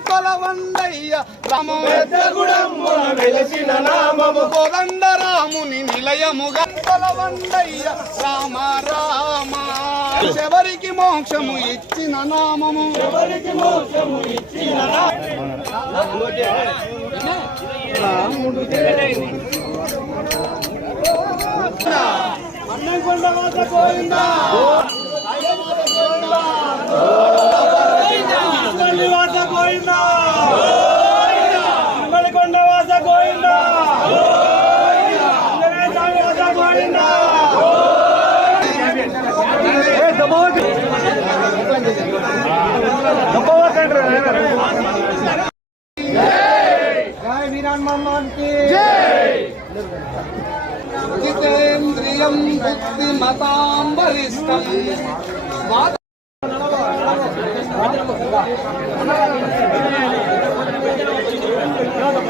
కొలవండయ్య. రామ పెద్దగుడమ్మున వెలసిన నామము కోదండ రాముని నిలయముగా కొలవండయ్య. రామ రామ. ఎవరికి మోక్షము ఇచ్చిన నామము? ఎవరికి మోక్షము ఇచ్చిన అన్నంకొండ వాస గోవిందా అన్నంకొండ వాస గోవిందా వాస గోవిందా జై వీరాన్ మమ్మానికి జితేంద్రియం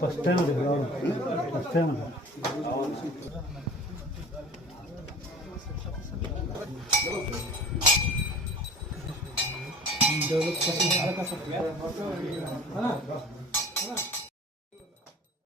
first time first time develop